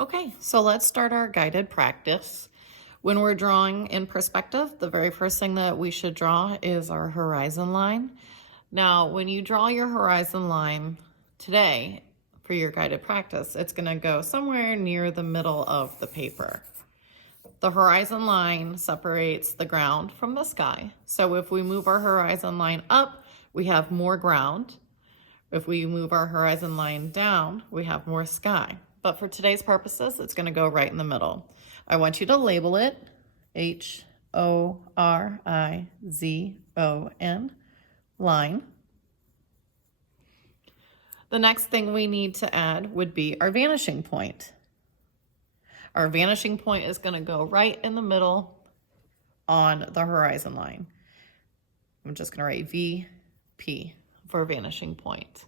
Okay, so let's start our guided practice. When we're drawing in perspective, the very first thing that we should draw is our horizon line. Now, when you draw your horizon line today for your guided practice, it's going to go somewhere near the middle of the paper. The horizon line separates the ground from the sky. So if we move our horizon line up, we have more ground. If we move our horizon line down, we have more sky. But for today's purposes, it's going to go right in the middle. I want you to label it Horizon, line. The next thing we need to add would be our vanishing point. Our vanishing point is going to go right in the middle on the horizon line. I'm just going to write VP for vanishing point.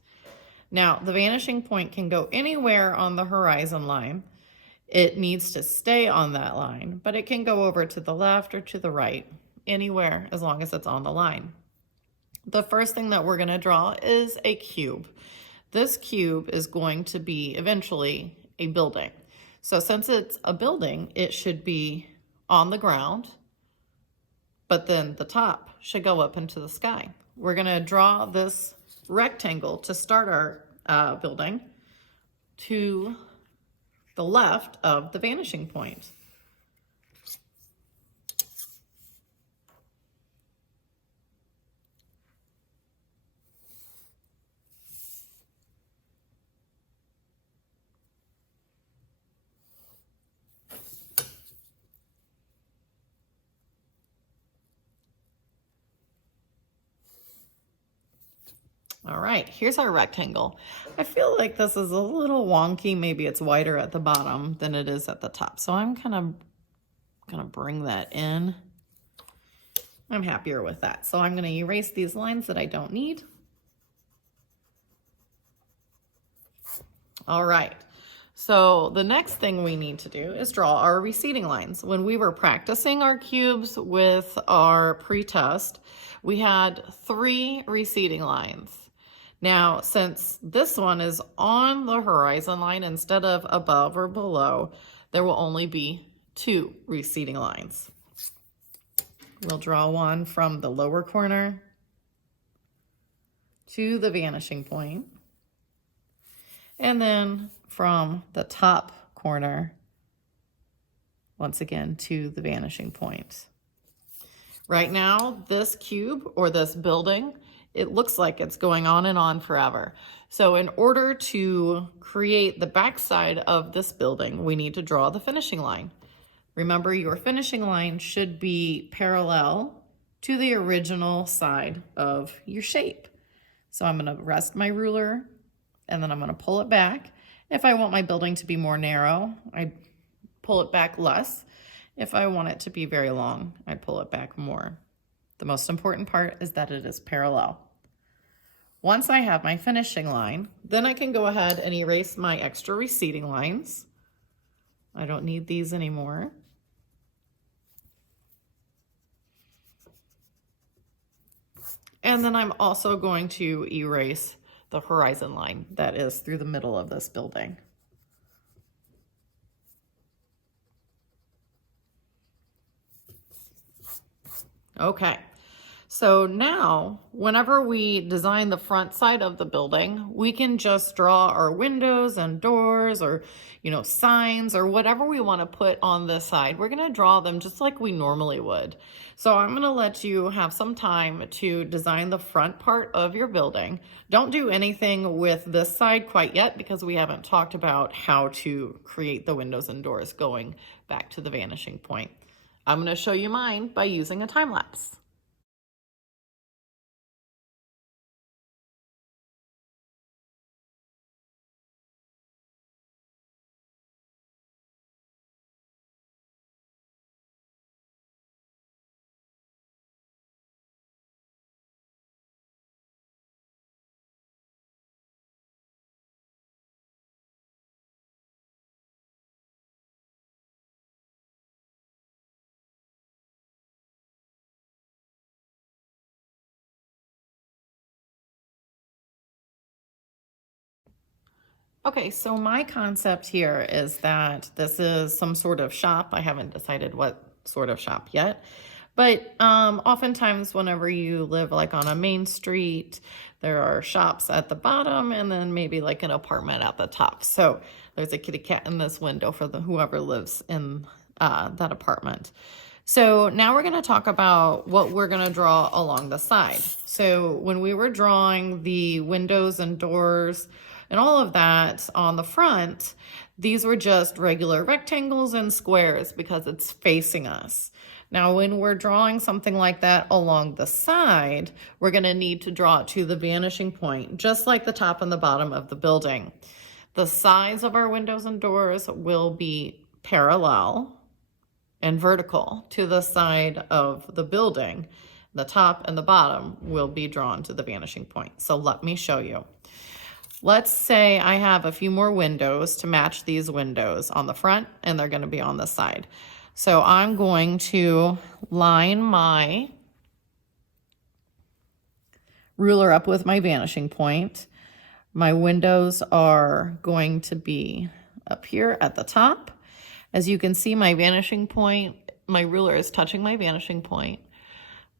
Now, the vanishing point can go anywhere on the horizon line. It needs to stay on that line, but it can go over to the left or to the right, anywhere as long as it's on the line. The first thing that we're going to draw is a cube. This cube is going to be eventually a building. So since it's a building, it should be on the ground, but then the top should go up into the sky. We're going to draw this rectangle to start our building to the left of the vanishing point. All right, here's our rectangle. I feel like this is a little wonky. Maybe it's wider at the bottom than it is at the top. So I'm kind of gonna bring that in. I'm happier with that. So I'm gonna erase these lines that I don't need. All right, so the next thing we need to do is draw our receding lines. When we were practicing our cubes with our pre-test, we had 3 receding lines. Now, since this one is on the horizon line instead of above or below, there will only be 2 receding lines. We'll draw one from the lower corner to the vanishing point, and then from the top corner, once again, to the vanishing point. Right now, this cube or this building, it looks like it's going on and on forever. So in order to create the backside of this building, we need to draw the finishing line. Remember, your finishing line should be parallel to the original side of your shape. So I'm going to rest my ruler and then I'm going to pull it back. If I want my building to be more narrow, I pull it back less. If I want it to be very long, I pull it back more. The most important part is that it is parallel. Once I have my finishing line, then I can go ahead and erase my extra receding lines. I don't need these anymore. And then I'm also going to erase the horizon line that is through the middle of this building. Okay, so now whenever we design the front side of the building, we can just draw our windows and doors or, signs or whatever we want to put on this side. We're going to draw them just like we normally would. So I'm going to let you have some time to design the front part of your building. Don't do anything with this side quite yet because we haven't talked about how to create the windows and doors going back to the vanishing point. I'm going to show you mine by using a time lapse. Okay, so my concept here is that this is some sort of shop. I haven't decided what sort of shop yet. But oftentimes whenever you live like on a main street, there are shops at the bottom and then maybe like an apartment at the top. So there's a kitty cat in this window for the whoever lives in that apartment. So now we're going to talk about what we're going to draw along the side. So when we were drawing the windows and doors and all of that on the front, these were just regular rectangles and squares because it's facing us. Now, when we're drawing something like that along the side, we're going to need to draw it to the vanishing point, just like the top and the bottom of the building. The sides of our windows and doors will be parallel and vertical to the side of the building. The top and the bottom will be drawn to the vanishing point. So let me show you. Let's say I have a few more windows to match these windows on the front, and they're going to be on the side. So I'm going to line my ruler up with my vanishing point. My windows are going to be up here at the top. As you can see, my vanishing point, my ruler is touching my vanishing point.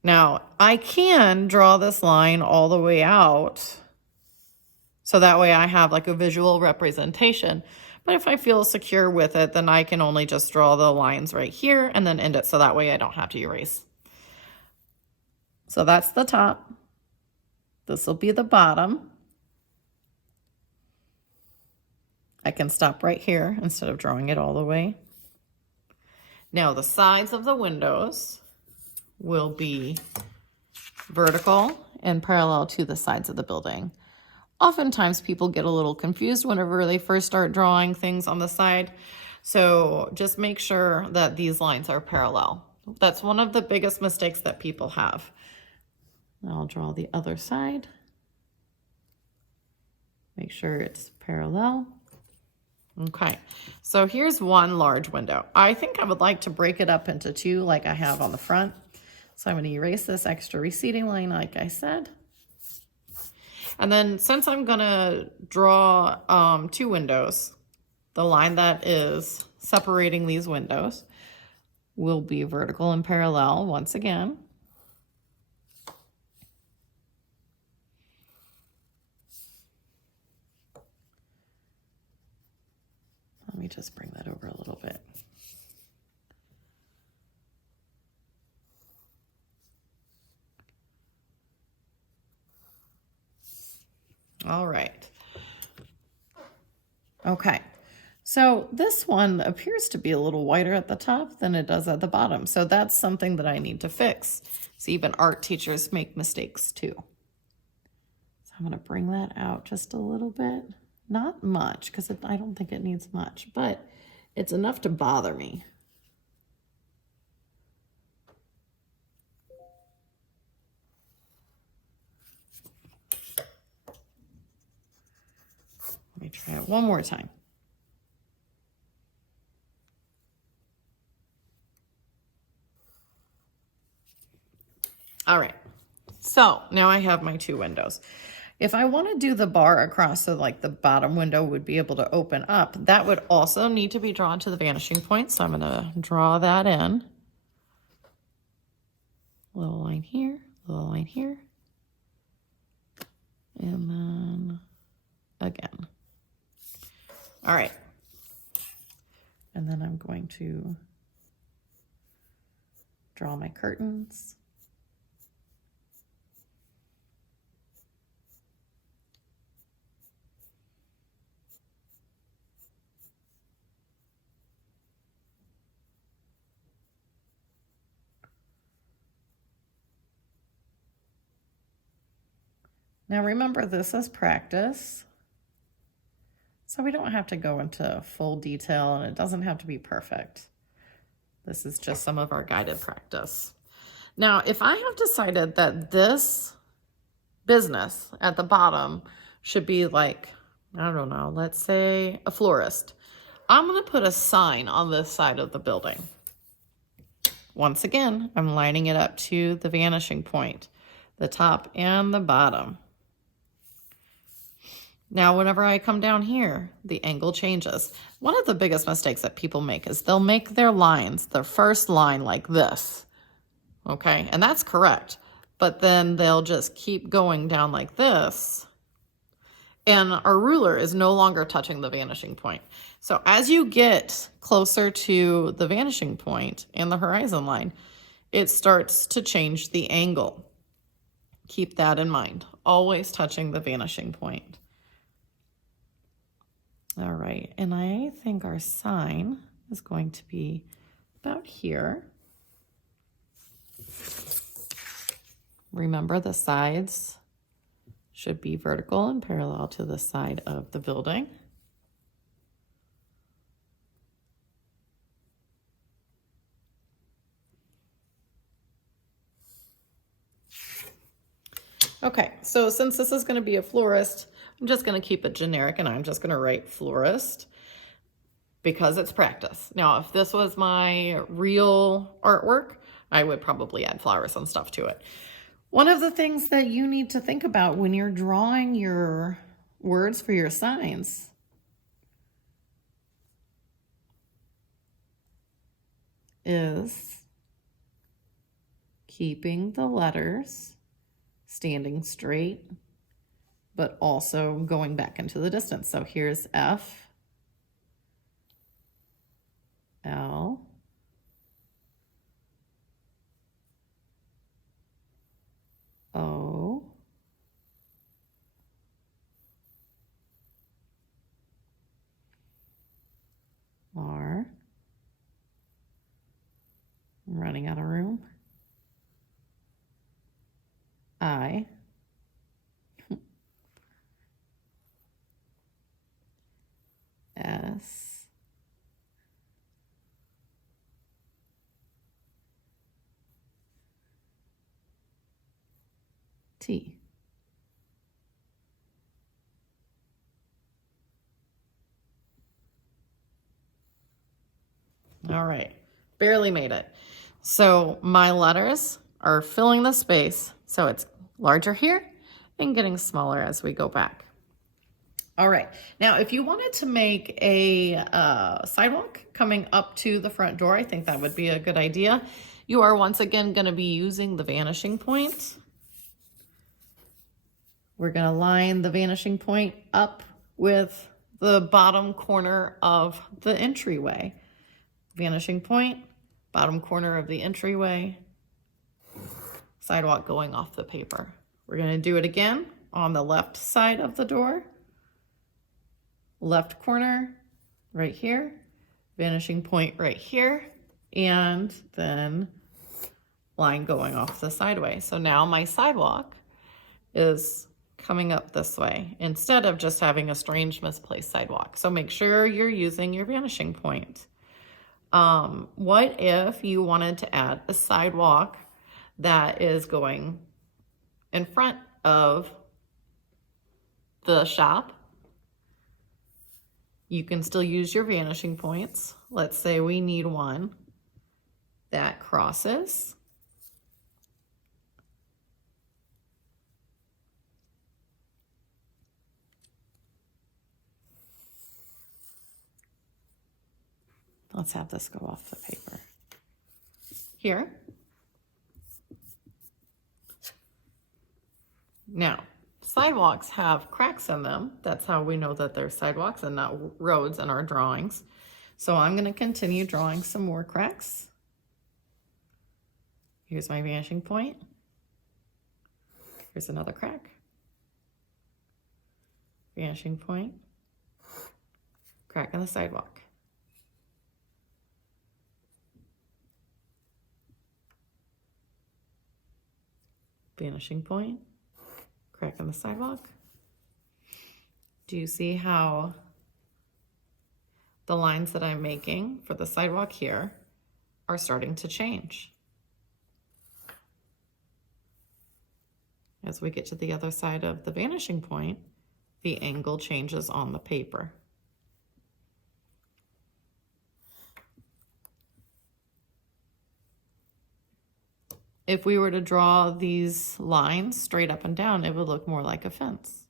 Now, I can draw this line all the way out, so that way I have like a visual representation. But if I feel secure with it, then I can only just draw the lines right here and then end it, so that way I don't have to erase. So that's the top. This will be the bottom. I can stop right here instead of drawing it all the way. Now the sides of the windows will be vertical and parallel to the sides of the building. Oftentimes people get a little confused whenever they first start drawing things on the side. So just make sure that these lines are parallel. That's one of the biggest mistakes that people have. I'll draw the other side. Make sure it's parallel. Okay, so here's one large window. I think I would like to break it up into two like I have on the front. So I'm going to erase this extra receding line like I said. And then since I'm going to draw two windows, the line that is separating these windows will be vertical and parallel once again. Let me just bring that over a little bit. All right. Okay. So this one appears to be a little wider at the top than it does at the bottom. So that's something that I need to fix. So even art teachers make mistakes too. So I'm going to bring that out just a little bit. Not much, because I don't think it needs much, but it's enough to bother me. Let me try it one more time. All right, so now I have my two windows. If I want to do the bar across so like the bottom window would be able to open up, that would also need to be drawn to the vanishing point. So I'm going to draw that in. Little line here, little line here. And then again. All right. And then I'm going to draw my curtains. Now remember, this is practice, so we don't have to go into full detail and it doesn't have to be perfect. This is just some of our guided practice. Now, if I have decided that this business at the bottom should be like, I don't know, let's say a florist, I'm going to put a sign on this side of the building. Once again, I'm lining it up to the vanishing point, the top and the bottom. Now, whenever I come down here, the angle changes. One of the biggest mistakes that people make is they'll make their lines, their first line like this, okay? And that's correct. But then they'll just keep going down like this, and our ruler is no longer touching the vanishing point. So as you get closer to the vanishing point and the horizon line, it starts to change the angle. Keep that in mind, always touching the vanishing point. All right, and I think our sign is going to be about here. Remember, the sides should be vertical and parallel to the side of the building. Okay, so since this is going to be a florist, I'm just going to keep it generic, and I'm just going to write florist because it's practice. Now, if this was my real artwork, I would probably add flowers and stuff to it. One of the things that you need to think about when you're drawing your words for your signs is keeping the letters standing straight, but also going back into the distance. So here's F, L, O, R. I'm running out of room. I. S. T. All right, barely made it. So my letters are filling the space, so it's larger here and getting smaller as we go back. All right, now if you wanted to make a sidewalk coming up to the front door, I think that would be a good idea. You are once again going to be using the vanishing point. We're going to line the vanishing point up with the bottom corner of the entryway. Vanishing point, bottom corner of the entryway, sidewalk going off the paper. We're going to do it again on the left side of the door. Left corner right here, vanishing point right here, and then line going off the sideway. So now my sidewalk is coming up this way instead of just having a strange misplaced sidewalk. So make sure you're using your vanishing point. What if you wanted to add a sidewalk that is going in front of the shop? You can still use your vanishing points. Let's say we need one that crosses. Let's have this go off the paper. Here. Now, sidewalks have cracks in them. That's how we know that they're sidewalks and not roads in our drawings. So I'm going to continue drawing some more cracks. Here's my vanishing point. Here's another crack. Vanishing point. Crack in the sidewalk. Vanishing point. Crack in the sidewalk. Do you see how the lines that I'm making for the sidewalk here are starting to change? As we get to the other side of the vanishing point, the angle changes on the paper. If we were to draw these lines straight up and down, it would look more like a fence.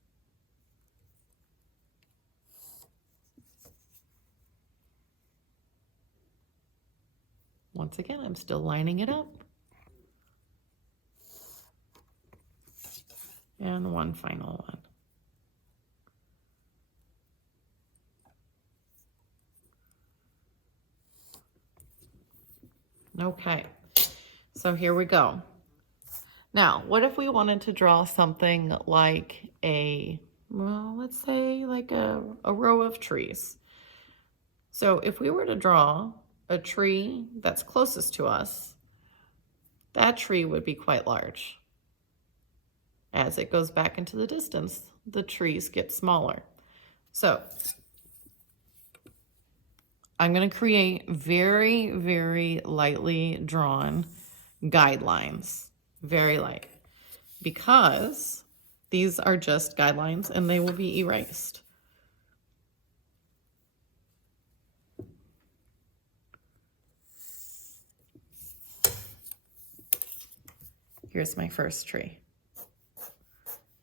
Once again, I'm still lining it up. And one final one. Okay, so here we go. Now, what if we wanted to draw something like well, let's say like a row of trees. So if we were to draw a tree that's closest to us, that tree would be quite large. As it goes back into the distance, the trees get smaller. So I'm going to create very, very lightly drawn guidelines. Very light. Because these are just guidelines and they will be erased. Here's my first tree.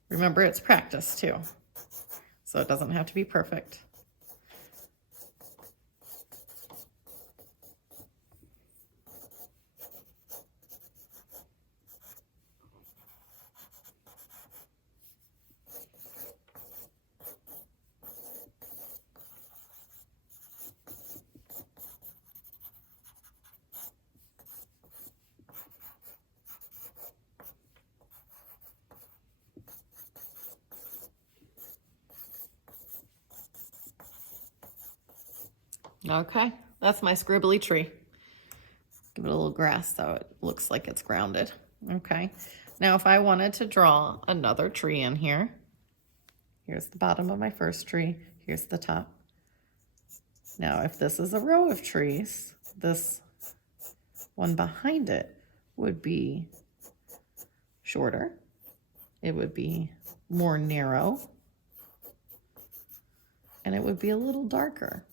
Remember, it's practice too, so it doesn't have to be perfect. Okay, that's my scribbly tree. Give it a little grass so it looks like it's grounded. Okay, now if I wanted to draw another tree in here, here's the bottom of my first tree, here's the top. Now if this is a row of trees, this one behind it would be shorter. It would be more narrow. And it would be a little darker.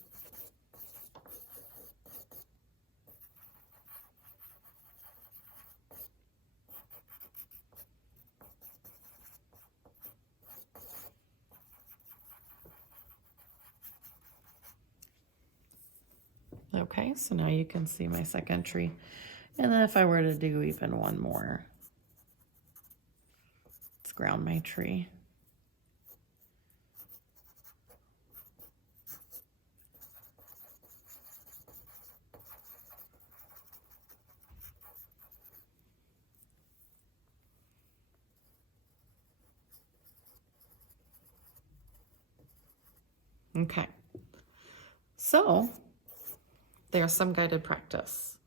Okay, so now you can see my second tree. And then if I were to do even one more, let's ground my tree. Okay, so there's some guided practice.